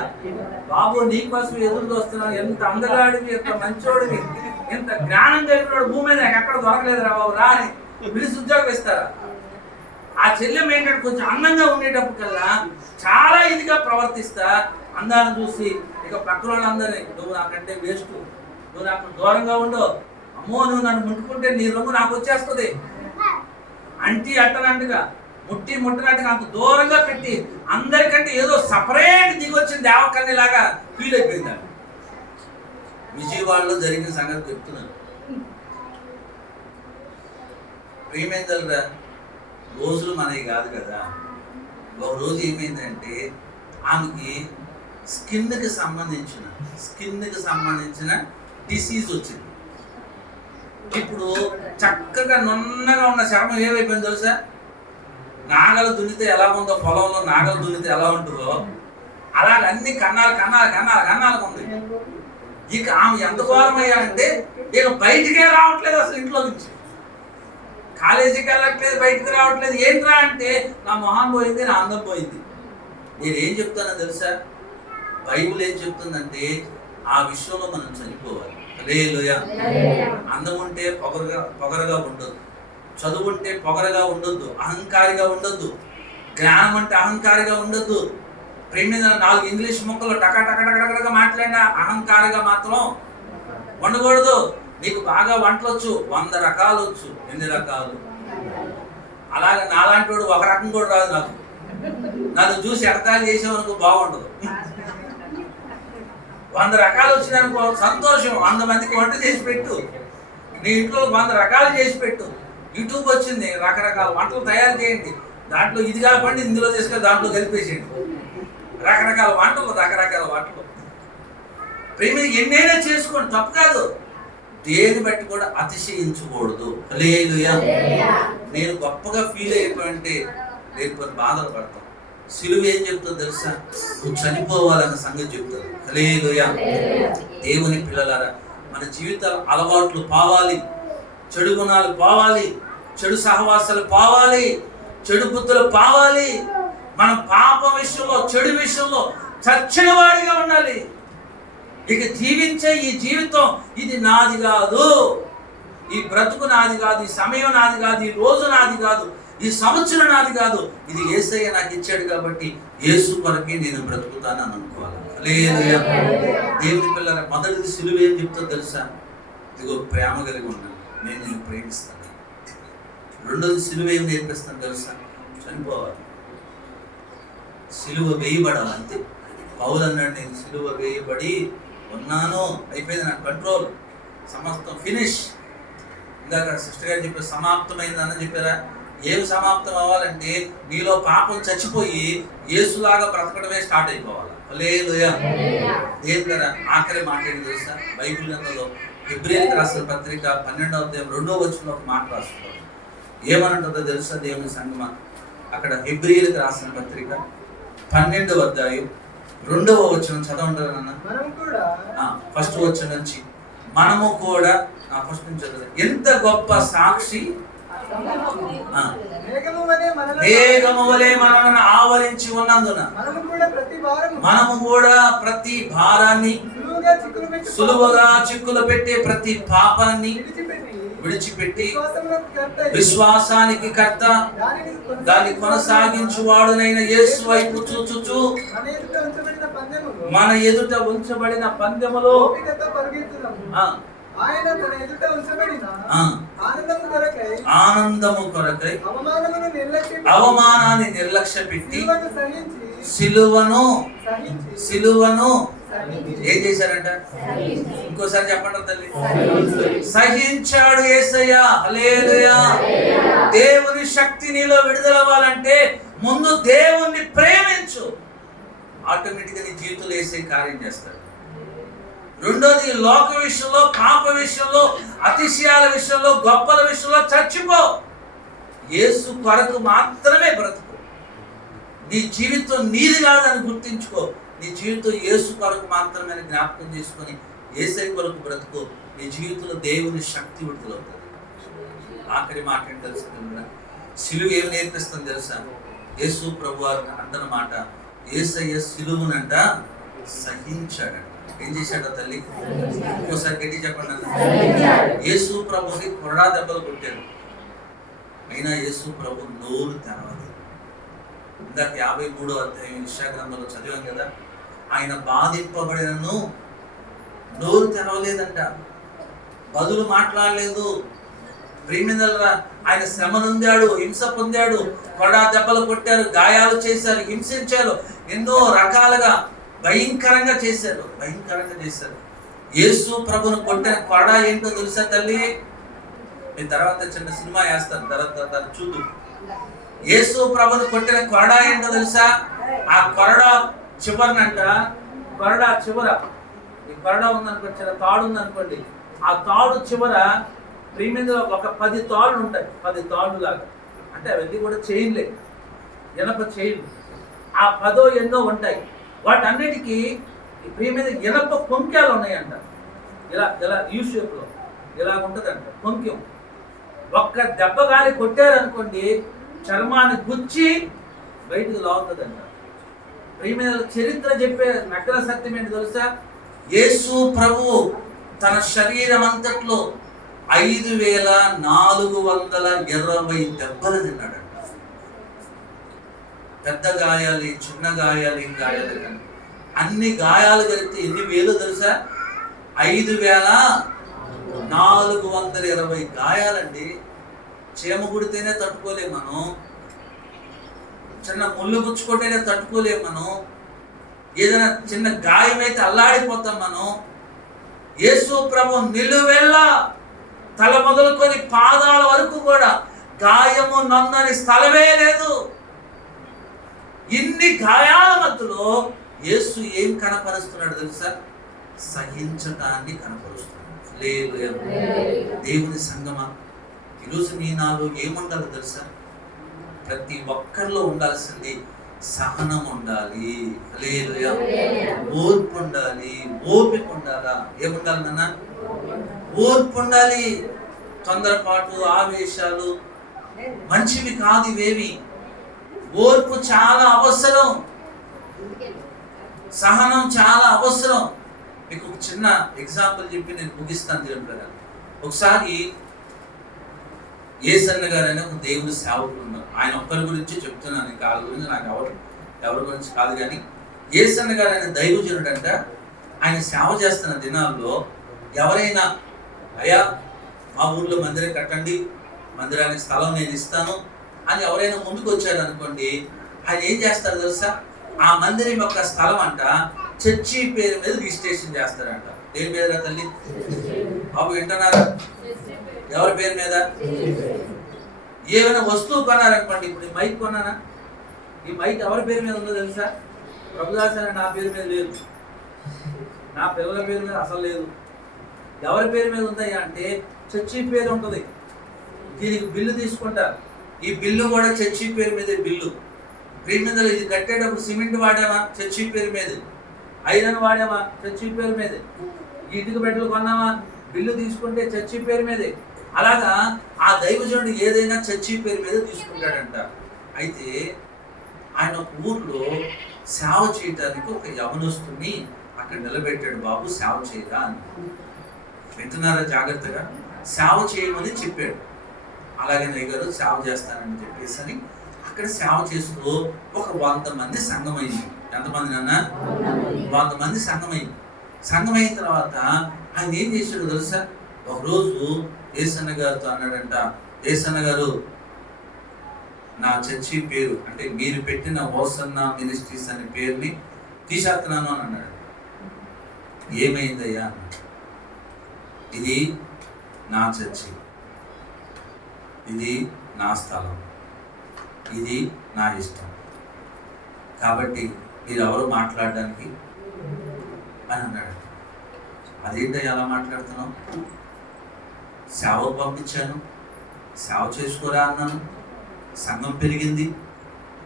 బాబు నీకోసం ఎదురు చూస్తున్నావు, ఎంత అందగాడివి, ఎంత మంచోడివి, ఎంత జ్ఞానం కలిగినాడు, భూమి మీద నాకు ఎక్కడ దొరకలేదురా బాబు రా అని పిలిచి ఉద్యోగం ఇస్తారా? ఆ చెల్లెం ఏంటంటే కొంచెం అందంగా ఉండేటప్పుడు కల్లా చాలా ఇదిగా ప్రవర్తిస్తా, అందాన్ని చూసి ఇక పక్కన వాళ్ళందరినీ నువ్వు నాకంటే వేస్ట్, నువ్వు నాకు దూరంగా ఉండవు, అమ్మో నువ్వు నన్ను ముట్టుకుంటే నీ రంగు నాకు వచ్చేస్తుంది, అంటి అట్టనంటుగా ముట్టి ముట్టనట్టుగా అంత దూరంగా పెట్టి అందరికంటే ఏదో సపరేట్ దిగొచ్చిన దేవకన్యలాగా ఫీల్ అయిపోయింది. విజయవాడలో జరిగిన సంగతి చెప్తున్నాను. ప్రేమేందల్రా రోజులు మనవి కాదు కదా. ఒక రోజు ఏమైందంటే ఆమెకి స్కిన్కి సంబంధించిన డిసీజ్ వచ్చింది. ఇప్పుడు చక్కగా నున్నగా ఉన్న చర్మం ఏమైపోయింది తెలుసా? నాగలు దున్నితే ఎలా ఉందో, పొలంలో నాగలు దున్నితే ఎలా ఉంటుందో అలాగ అన్ని కన్నాలకు ఉంది. ఇక ఆమె ఎంత ఘోరం అయ్యారంటే ఇక బయటికే రావట్లేదు అసలు, ఇంట్లో నుంచి కాలేజీకి వెళ్ళట్లేదు, బయటకు రావట్లేదు. ఏంట్రా అంటే నా మొహం పోయింది, నా అందం పోయింది. నేనేం చెప్తానో తెలుసా? బైబుల్ ఏం చెప్తుందంటే ఆ విషయంలో మనం చనిపోవాలి. హల్లెలూయా. అందం ఉంటే పొగరగా ఉండొద్దు, చదువు ఉంటే పొగరగా ఉండొద్దు, అహంకారిగా ఉండొద్దు, జ్ఞానం అంటే అహంకారిగా ఉండొద్దు. ప్రేమ 4 ఇంగ్లీష్ ముక్కలు టకటకటకటగా మాట్లాడినా అహంకారిగా మాత్రం ఉండకూడదు. నీకు బాగా వంటలు వచ్చు, 100 రకాలు వచ్చు, ఎన్ని రకాలు? అలాగే నాలాంటి వాడు ఒక రకం కూడా రాదు నాకు. నన్ను చూసి ఎడతాలు చేసేవనుకో బాగుండదు. 100 రకాలు వచ్చినానుకో సంతోషం, 100 మందికి వంట చేసి పెట్టు, నీ ఇంట్లో 100 రకాలు చేసి పెట్టు. యూట్యూబ్ వచ్చింది, రకరకాల వంటలు తయారు చేయండి, దాంట్లో ఇది కాకుండా ఇందులో తీసుకొని దాంట్లో కలిపేసేయండి. రకరకాల వంటలు ప్రేమ ఎన్నైనా చేసుకోండి, తప్పు కాదు. దేని బట్టి కూడా అతిశయించకూడదు. హల్లెలూయా. నేను గొప్పగా ఫీల్ అయిపోయింటే రేపు బాధలు పడతాం. సిలువ ఏం చెప్తుందో తెలుసా? నువ్వు చనిపోవాలన్న సంగతి చెప్తారు. హల్లెలూయా. దేవుని పిల్లలారా, మన జీవితాల అలవాట్లు పోవాలి, చెడు గుణాలు పోవాలి, చెడు సహవాసాలు పోవాలి, చెడు బుద్ధులు పోవాలి. మన పాప విషయంలో, చెడు విషయంలో చచ్చిన వాడిగా ఉండాలి. ఇక జీవించే ఈ జీవితం ఇది నాది కాదు, ఈ బ్రతుకు నాది కాదు, ఈ సమయం నాది కాదు, ఈ రోజు నాది కాదు, ఈ సంవత్సరం నాది కాదు, ఇది యేసయ్య నాకు ఇచ్చాడు కాబట్టి యేసు కొరకే నేను బ్రతుకుతానని అనుకోవాలి. హల్లెలూయా. దేవుని పిల్లల మొదటిది సిలువ ఏం చెప్తుందో తెలుసా? ఇదిగో ప్రేమ కలిగి ఉన్నాను, నేను నిన్ను ప్రేమిస్తాను. రెండోది సిలువ ఏం నేర్పిస్తాను తెలుసా? చనిపోవాలి, సిలువ వేయబడాలి. అంతే. పౌలు అన్నాడు, నేను సిలువ వేయబడి ఉన్నాను, అయిపోయింది నా కంట్రోల్, సమస్తం ఫినిష్. ఇందాక సిస్టర్ గారు చెప్పారు సమాప్తమైంది అన్న చెప్పారా? ఏం సమాప్తం అవ్వాలంటే నీలో పాపం చచ్చిపోయి యేసులాగా బ్రతకడమే స్టార్ట్ అయిపోవాలి. హల్లెలూయా. దేవుని గారు ఆఖరి మాట్లాడి తెలుసా? బైబిల్ గ్రంథంలో హెబ్రీయులకు రాసిన పత్రిక 12వ అధ్యాయం 2వ వచనంలో ఒక మాట రాస్తున్నారు. ఏమనంటుందో తెలుసా దేవుని సంగమా? అక్కడ హెబ్రీయులకు రాసిన పత్రిక 12వ అధ్యాయం 2వ వచనం చదవంటారు అన్న. ఫస్ట్ వచనం నుంచి మనము కూడా ఫస్ట్ నుంచి చదువు. ఎంత గొప్ప సాక్షి, మేఘము వలె మనలను ఆవరించి ఉన్నందున మనము కూడా ప్రతి భారాన్ని, సులువుగా చిక్కులు పెట్టే ప్రతి పాపాన్ని విడిచిపెట్టి విశ్వాసానికి కర్త దాన్ని కొనసాగించువాడునైన యేసు వైపు చూచుచు మన ఎదుట ఉంచబడిన పందెములో ఆనందము కొరకై అవమానాన్ని నిర్లక్ష్య పెట్టి సిలువను ఏం చేశారంట? ఇంకోసారి చెప్పండి తల్లి. సహించాడు యేసయ్య. హల్లెలూయా. దేవుని శక్తి నీలో విడుదలవ్వాలంటే ముందు దేవుణ్ణి ప్రేమించు. ఆటోమేటిక్గా నీ జీవితంలో యేసయ్య కార్యం చేస్తాడు. రెండోది, లోక విషయంలో, పాప విషయంలో, అతిశయాల విషయంలో, గొప్పల విషయంలో చచ్చిపో. యేసు కొరకు మాత్రమే బ్రతుకు. నీ జీవితం నీది కాదని గుర్తించుకో. నీ జీవితం యేసు కొరకు మాత్రమే జ్ఞాపకం చేసుకొని యేసయ్య కొరకు బ్రతుకో. నీ జీవితంలో దేవుని శక్తి విడుదలవుతుంది. ఆఖరి మాట ఏంటి తెలుసు? సిలువ ఏమి నేర్పిస్తుంది తెలుసా? యేసు ప్రభువారు అంటున్న మాట, యేసయ్య సిలువనంట సహించాడంట. ఏం చేశాడో తల్లి? ఇంకోసారి గట్టి చెప్పండి అన్న. యేసు ప్రభుకి కొరడా దెబ్బలు కొట్టాడు, అయినా యేసు ప్రభు నోరు తెరవలేదు. ఇందాక 53వ అధ్యాయం యెషయా చదివాం కదా, ఆయన బాధింపబడినను నోరు తెరవలేదంట, బదులు మాట్లాడలేదు. ప్రియమిత్రులారా, ఆయన శ్రమ నొందాడు, హింస పొందాడు, కొరడా దెబ్బలు కొట్టారు, గాయాలు చేశారు, హింసించారు, ఎన్నో రకాలుగా భయంకరంగా చేశారు. యేసు ప్రభును కొట్టిన కొరడా ఏంటో తెలుసా తల్లి? మీ తర్వాత చిన్న సినిమా వేస్తాను, తర్వాత చూడు. యేసు ప్రభును కొట్టిన కొరడా ఏంటో తెలుసా? ఆ కొరడా చివరనంట, కొరడా చివర, ఈ కొరడా ఉందనుకోండి, చిన్న తాడు ఉందనుకోండి, ఆ తాడు చివర ప్రీమియంలో ఒక 10 తాళ్ళు ఉంటాయి. 10 తాళ్ళు లాగా, అంటే అవన్నీ కూడా చైన్లే, ఇనప చైన్లు. ఆ 10 ఎన్నో ఉంటాయి. వాటన్నిటికీ ప్రీమియం ఇనప కొంక్యాలు ఉన్నాయంట. ఇలా యూ షేప్లో ఇలా ఉంటుందంట కొంక్యం. ఒక్క దెబ్బ గాలి కొట్టారనుకోండి, చర్మాన్ని గుచ్చి బయటకు లాగుతుందంట. ప్రియమైన చరిత్ర చెప్పే నగ్న సత్యం ఏంటి తెలుసా? యేసు ప్రభు తన శరీరం అంతట్లో 5420 దెబ్బలు తిన్నాడంట. పెద్ద గాయాలు, చిన్న గాయాలు, గాయాలు కానీ అన్ని గాయాలు కలిగితే ఎన్ని వేలు తెలుసా? 5420 గాయాలండి. చీమ కుడితేనే తట్టుకోలేము మనం, చిన్న ముళ్ళు గుచ్చుకుంటేనే తట్టుకోలేము మనం, ఏదైనా చిన్న గాయం అయితే అల్లాడిపోతాం మనం. యేసు ప్రభు నిలువెల్లా తల మొదలుకొని పాదాల వరకు కూడా గాయము నొందని స్థలమే లేదు. ఇన్ని గాయాల మధ్యలో యేసు ఏం కనపరుస్తున్నాడు తెలుసా? సహించటాన్ని కనపరుస్తున్నాడు. హల్లెలూయా. దేవుని సంగమా, ఈరోజు నీ నాలో ఏముండాలి తెలుసా? ప్రతి ఒక్కరిలో ఉండాల్సింది సహనం ఉండాలి. హల్లెలూయా. ఓర్పు ఉండాలి, ఓపిక ఉండాలా? ఏముండాలి నాన్న? ఓర్పు ఉండాలి. తొందరపాటు, ఆవేశాలు మంచివి కాదు ఇవేవి. ఓర్పు చాలా అవసరం, సహనం చాలా అవసరం. మీకు ఒక చిన్న ఎగ్జాంపుల్ చెప్పి నేను ముగిస్తాను. దేవుని ప్రకారం ఒకసారి యేసన్న గారు అనే ఒక దేవుని సేవకులు ఉన్నారు. ఆయన ఒక్కరి గురించి చెప్తున్నాను, ఇంకా వాళ్ళ గురించి నాకు ఎవరి గురించి కాదు. కానీ యేసన్న గారు అనే దైవజనుడు అంట. ఆయన సేవ చేస్తున్న దినాల్లో ఎవరైనా, అయ్యా మా ఊర్లో మందిరం కట్టండి, మందిరానికి స్థలం నేను ఇస్తాను అని ఎవరైనా ముందుకు వచ్చారు అనుకోండి, ఆయన ఏం చేస్తారు తెలుసా? ఆ మందిరం యొక్క స్థలం అంట చర్చి పేరు మీద రిజిస్ట్రేషన్ చేస్తారంట. దేని పేరు తల్లి? బాబు వింటున్నారా? ఎవరి పేరు మీద? ఏమైనా వస్తువు కొన్నారనుకోండి, ఇప్పుడు ఈ మైక్ కొన్నానా, ఈ మైక్ ఎవరి పేరు మీద ఉందో తెలుసా? ప్రభుదాస్ అని నా పేరు మీద లేదు, నా పిల్లల పేరు మీద అసలు లేదు. ఎవరి పేరు మీద ఉందయ్యా అంటే చర్చి పేరు ఉంటుంది. దీనికి బిల్లు తీసుకుంటారు. ఈ బిల్లు కూడా చర్చి పేరు మీదే బిల్లు. ప్రీమియంలో ఇది కట్టేటప్పుడు సిమెంట్ వాడామా? చర్చి పేరు మీద. ఐరన్ వాడామా? చర్చి పేరు మీద. ఇటుక బెడ్డలు కొన్నామా? బిల్లు తీసుకుంటే చర్చి పేరు మీదే. అలాగా ఆ దైవజనుడు ఏదైనా చర్చి పేరు మీద తీసుకుంటాడంట. అయితే ఆయన ఒక ఊర్లో సేవ చేయడానికి ఒక యవనస్తుని అక్కడ నిలబెట్టాడు. బాబు సేవ చేయరా అని. వింటున్నారా జాగ్రత్తగా? సేవ చేయమని చెప్పాడు. అలాగే నయ్యగారు సేవ చేస్తానని చెప్పేసి అని అక్కడ సేవ చేస్తూ ఒక 100 మంది సంఘమైంది. ఎంతమంది నాన్న? 100 మంది సంఘమైంది. సంఘమైన తర్వాత ఆయన ఏం చేశాడు తెలుసా? ఒకరోజు ఏసన్న గారితో అన్నాడంట, ఏసన్న గారు, నా చర్చి పేరు అంటే మీరు పెట్టిన హోసన్న మినిస్ట్రీస్ అనే పేరుని తీసేస్తున్నాను అని అన్నాడు. ఏమైందయ్యా? ఇది నా చర్చి, ఇది నా స్థలం, ఇది నా ఇష్టం, కాబట్టి మీరు ఎవరు మాట్లాడడానికి అని అన్నాడు. అదేంటయ్యా అలా మాట్లాడుతున్నావు? సేవకు పంపించాను, సేవ చేసుకోరా అన్నాను, సంఘం పెరిగింది,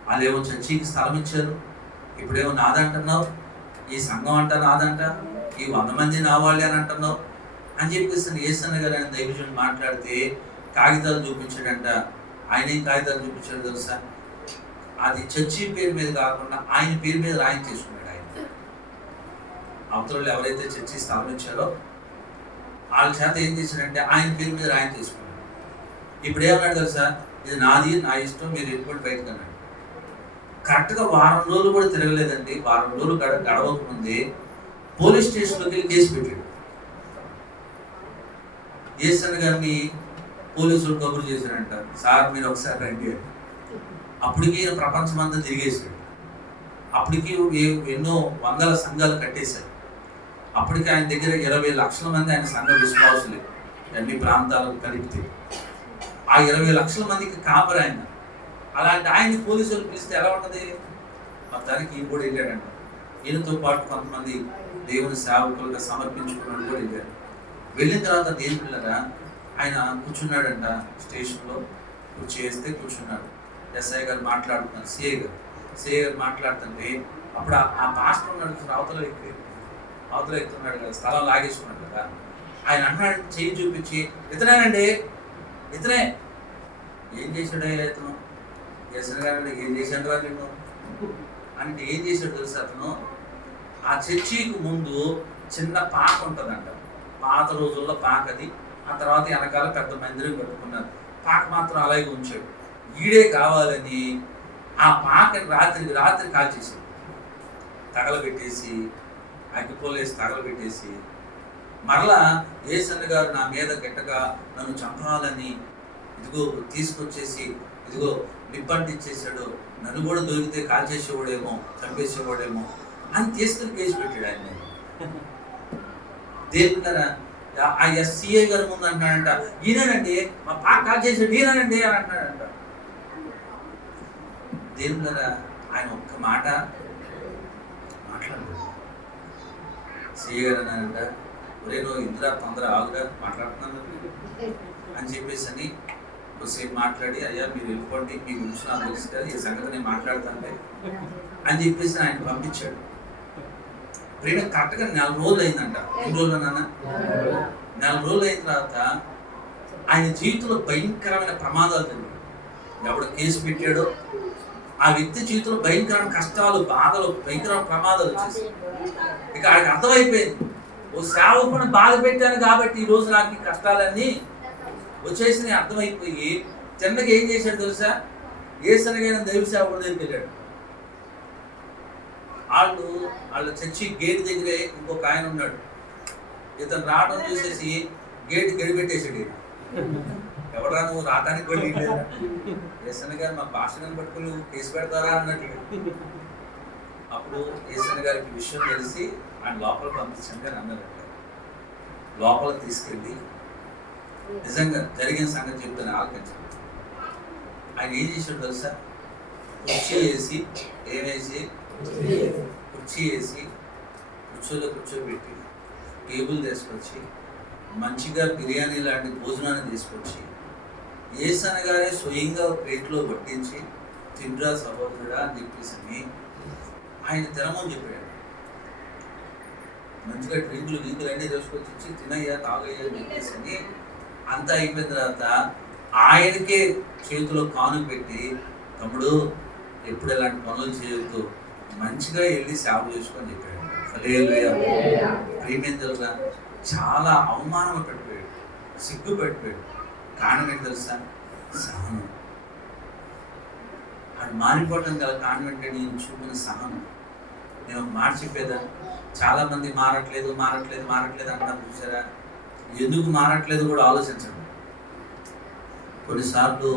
వాళ్ళేమో చర్చికి స్థలం ఇచ్చారు, ఇప్పుడేమో నాదంటున్నావు, ఈ సంఘం అంట నాదంట, ఈ 100 మంది నా వాళ్ళే అని అంటున్నావు అని చెప్పేసి ఏసన్న గారు ఆయన దైవజనుడు మాట్లాడితే కాగితాలు చూపించాడంట. ఆయన ఏం కాగితాలు చూపించాడు తెలుసా? అది చర్చి పేరు మీద కాకుండా ఆయన పేరు మీద రాయింగ్ చేసుకున్నాడు. ఆయన అవతల ఎవరైతే చర్చి స్థలం ఇచ్చారో వాళ్ళ చేత ఏం చేశాడంటే ఆయన పేరు మీద రాయింగ్ చేసుకున్నాడు. ఇప్పుడు ఏమన్నాడు తెలుసా? ఇది నాది, నా ఇష్టం, మీరు ఎప్పుడు బయటకు అన్నాడు. కరెక్ట్గా వారం రోజులు కూడా తిరగలేదండి. వారం రోజులు గడవక ముందే పోలీస్ స్టేషన్లోకి వెళ్ళి కేసు పెట్టాడు. ఏసన్న గారిని పోలీసులు కబురు చేశారంట, సార్ మీరు ఒకసారి రండి అని. అప్పటికి ప్రపంచం అంతా తిరిగేశాడు. అప్పటికి ఎన్నో 100 సంఘాలు కట్టేశారు. అప్పటికి ఆయన దగ్గర 20 లక్షల మంది ఆయన సంఘ విశ్వాసులే, అన్ని ప్రాంతాలకు కలిపితే. ఆ 20 లక్షల మందికి కాపరి ఆయన. అలాంటి ఆయన్ని పోలీసులు పిలిస్తే ఎలా ఉంటుంది? మొత్తానికి ఈయన కూడా వెళ్ళాడంట. ఈయనతో పాటు కొంతమంది దేవుని సేవకులుగా సమర్పించుకున్నాడు కూడా వెళ్ళాడు. వెళ్ళిన తర్వాత దేవుళ్ళగా ఆయన కూర్చున్నాడంట స్టేషన్లో. చేస్తే కూర్చున్నాడు. ఎస్ఐ గారు మాట్లాడుతున్నారు, సిఐ గారు మాట్లాడుతుంటే అప్పుడు ఆ పాస్టర్ ఉన్నాడు, అవతల ఎక్కుతున్నాడు కదా, స్థలం లాగేసుకున్నాడు కదా. ఆయన అన్నాడు, చెయ్యి చూపించి, ఇతనేనండి, ఇతనే. ఏం చేశాడు ఇతను? ఎస్ఐ గారు ఏం చేశాడు రా నిన్ను అంటే ఏం చేశాడు తెలుసు? అతను ఆ చర్చికి ముందు చిన్న పాక ఉంటుందంట, పాత రోజుల్లో పాక అది. ఆ తర్వాత వెనకాల పెద్ద మందిరం కట్టుకున్నారు. పాక మాత్రం అలాగే ఉంచాడు. ఈడే కావాలని ఆ పాకని రాత్రి కాల్చేసాడు. తగలబెట్టేసి, అగ్గిపోలేసి తగలబెట్టేసి, మరలా ఏసన్న గారు నా మీద గట్టగా నన్ను చంపాలని ఇదిగో తీసుకొచ్చేసి ఇదిగో నిప్పంటిచ్చేసాడు, నన్ను కూడా దొరికితే కాల్చేసేవాడేమో, చంపేసేవాడేమో అని తీసుకుని కేసు పెట్టాడు ఆయన. దేవుడు ఆ ఎస్సీఐ గారి ముందు అంటాడంట, ఈయనండి మా పాక కాల్చేసాడు, ఈయనండి అని అంటాడంట. దేవుడు ఆయన ఒక్క మాట మాట్లాడలేదు. సిఐ గారు అన్నారంట, ఒరే నువ్వు ఇందిరా తొందర ఆగుగా మాట్లాడుతున్నాను అని చెప్పేసి అని కొద్దిసేపు మాట్లాడి, అయ్యా మీరు వెళ్ళిపోండి, మీ గురించి నాకు తెలుసు కదా, ఈ సంగతి నేను మాట్లాడతానులే అని చెప్పేసి ఆయన పంపించాడు. ప్రేమ కరెక్ట్గా 4 రోజులు అయిందంట. ఎన్ని రోజులు నాన్న? 4 రోజులు అయిన తర్వాత ఆయన జీవితంలో భయంకరమైన ప్రమాదాలు జరిగాయి. ఎవడు కేసు పెట్టాడో ఆ వ్యక్తి జీవితంలో భయంకరమైన కష్టాలు, బాధలు, భయంకరమైన ప్రమాదాలు వచ్చేసి ఇక ఆయనకు అర్థమైపోయింది, ఓ సేవకుని బాధ పెట్టాను కాబట్టి ఈ రోజు నాకు ఈ కష్టాలన్నీ వచ్చేసి అర్థమైపోయి చిన్నగా ఏం చేశాడు తెలుసా? ఏసనగైన దైవ సేవకుడి దగ్గరికి వెళ్ళాడు. వాళ్ళ చర్చి గేట్ దగ్గరే ఇంకొక ఆయన ఉన్నాడు. ఇతను రావడం చూసేసి గేట్ గడిపెట్టేసాడు. ఎవడరా నువ్వు రావడానికి కూడా లేదు, ఏసన్న గారు మా భాషను పట్టుకుని నువ్వు కేసు పెడతారా అన్నట్లు. అప్పుడు ఏసన్న గారికి విషయం తెలిసి ఆయన లోపల పంపించండి అని అన్నారంట. లోపల తీసుకెళ్ళి నిజంగా జరిగిన సంగతి చెప్తాను, ఆలోచించండి. ఆయన ఏం చేశాడు తెలుసా? కుర్చీ వేసి కుర్చీలో కూర్చోబెట్టి టేబుల్ తీసుకొచ్చి మంచిగా బిర్యానీ లాంటి భోజనాన్ని తీసుకొచ్చి ఏసన్న గారే స్వయంగా ప్లేట్లో పట్టించి తిండ్రా సహోదరుడా అని చెప్పేసి ఆయన తినమని చెప్పాడు. మంచిగా డ్రింకులు అన్నీ తీసుకొచ్చి ఇచ్చి తినయ్యా తాగయ్యా అని చెప్పేసి అంతా అయిపోయిన తర్వాత ఆయనకే చేతిలో కాను పెట్టి, తమ్ముడు ఎప్పుడు ఇలాంటి పనులు చేయొద్దు, మంచిగా వెళ్ళి సేవ చేసుకొని చెప్పాడు. హల్లెలూయా. ప్రియమేంద్రులుగా చాలా అవమానం పెట్టిపోయాడు, సిగ్గు పెట్టిపోయాడు. కారణం ఏంటి తెలుసా? సహనం. అది మారిపోవడం గల కారణం ఏంటంటే నేను చూపిన సహనం. నేను ఒక మాట చెప్పేదా, చాలామంది మారట్లేదు అంటారు చూసారా? ఎందుకు మారట్లేదు కూడా ఆలోచించండి. కొన్నిసార్లు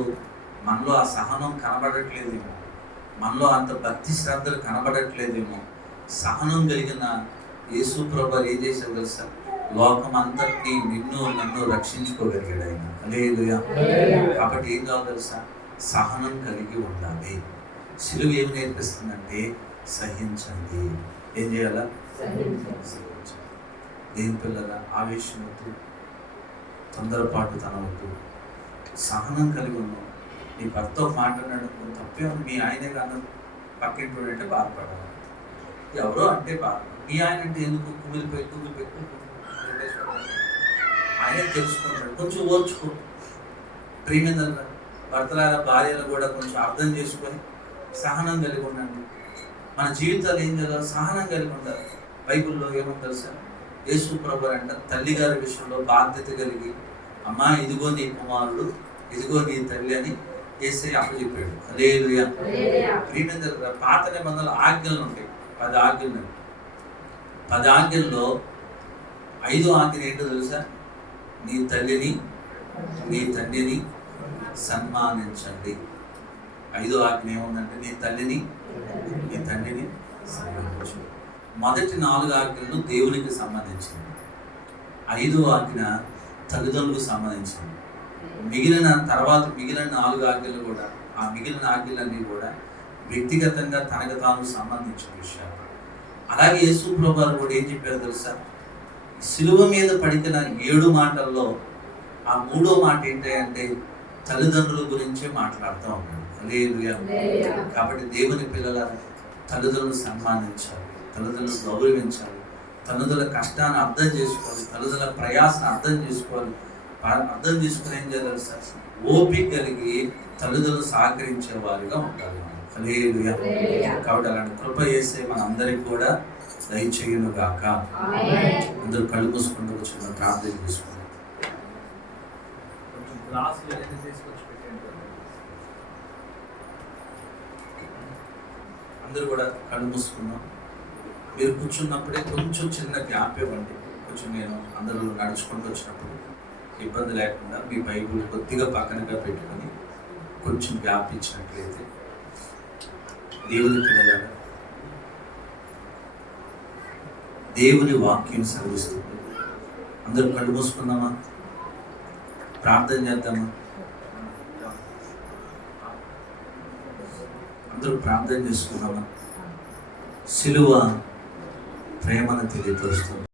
మనలో ఆ సహనం కనబడట్లేదేమో, మనలో అంత భక్తి శ్రద్ధలు కనబడట్లేదేమో. సహనం కలిగిన యేసు ప్రభువు ఏం చేశాడు తెలుసా? లోకం అంతటినీ నన్ను రక్షించుకోగలిగాడు ఆయన. హల్లెలూయా. కాబట్టి ఏం కావాలి తెలుసా? సహనం కలిగి ఉండాలి. సిలువ ఏం నేర్పిస్తుందంటే సహించండి. ఏం చేయాలా? సహించండి. దేని పిల్లల ఆవేశం వద్దు, తొందరపాటు తన వద్దు, సహనం కలిగి ఉన్నాం. నీ భర్త మాట్లాడాడు, తప్పే ఉంది, మీ ఆయనే కాదు పక్కింటి అంటే బాధపడాలి. ఎవరో అంటే బాధ, మీ ఆయన అంటే ఎందుకు కుమిలిపోయి ఆయన తెలుసుకుంటాడు. కొంచెం ఓర్చుకో. ప్రియమిందల్లా భర్తలాల భార్యలు కూడా కొంచెం అర్థం చేసుకొని సహనం కలిగి ఉండండి. మన జీవితాలు ఏం చేయాలి? సహనం కలిగి ఉండాలి. బైబిల్లో ఏమో తెలుసా? యేసు ప్రభువు అంట తల్లిగారి విషయంలో బాధ్యత కలిగి, అమ్మా ఇదిగో నీ కుమారుడు, ఇదిగో నీ తల్లి అని యేసయ్య అప్పచెప్పాడు. హల్లెలూయా. ప్రియమిందల్లా పాత నిబంధనలు ఆజ్ఞలు ఉంటాయి, 10 ఆజ్ఞలు. 10 ఆజ్ఞల్లో 5వ ఆజ్ఞ ఏంటో తెలుసా? నీ తల్లిని నీ తండ్రిని సన్మానించండి. 5వ ఆజ్ఞ ఏముందంటే నీ తల్లిని నీ తండ్రిని సన్మానించు. మొదటి 4 ఆజ్ఞలను దేవునికి సంబంధించింది, 5వ ఆజ్ఞ తల్లిదండ్రులకు సంబంధించింది. మిగిలిన 4 ఆజ్ఞలు కూడా, ఆ మిగిలిన ఆజ్ఞలన్నీ కూడా వ్యక్తిగతంగా తనకు తాను సంబంధించిన విషయాలు. అలాగే యేసు ప్రభువు కూడా ఏం చెప్పారో తెలుసా? సిలువ మీద పడిన 7 మాటల్లో ఆ 3వ మాట ఏంటంటే తల్లిదండ్రుల గురించే మాట్లాడుతూ ఉన్నాడు. హల్లెలూయా. కాబట్టి దేవుని పిల్లల తల్లిదండ్రులను సన్మానించాలి, తల్లిదండ్రులను గౌరవించాలి, తల్లిదండ్రుల కష్టాన్ని అర్థం చేసుకోవాలి, తల్లిదండ్రుల ప్రయాసాన్ని అర్థం చేసుకోవాలి. అర్థం చేసుకుని ఏం చేయాలి సార్? ఓపిక కలిగి తల్లిదండ్రులు సహకరించే వారిగా ఉండాలి. హల్లెలూయా. కాబట్టి అలాంటి కృప చేసే మనందరికీ కూడా దయచేయును గాక. అందరూ కళ్ళు మూసుకుంటూ వచ్చిన ప్రార్థన చేసుకుంటాం. అందరూ కూడా కళ్ళు మూసుకున్నాం. మీరు కూర్చున్నప్పుడే కొంచెం చిన్న గ్యాప్ ఇవ్వండి. కొంచెం నేను అందరూ నడుచుకుంటూ వచ్చినప్పుడు ఇబ్బంది లేకుండా మీ బైబిల్ కొద్దిగా పక్కనగా పెట్టుకొని కొంచెం గ్యాప్ ఇచ్చినట్లయితే దేవుని పిల్లలారా, దేవుని వాక్యం సెలవిస్తుంది. అందరూ కళ్ళు మూసుకుందామా? ప్రార్థన చేద్దామా? అందరూ ప్రార్థన చేసుకుందామా? సిలువ ప్రేమను తెలియపరుస్తుంది.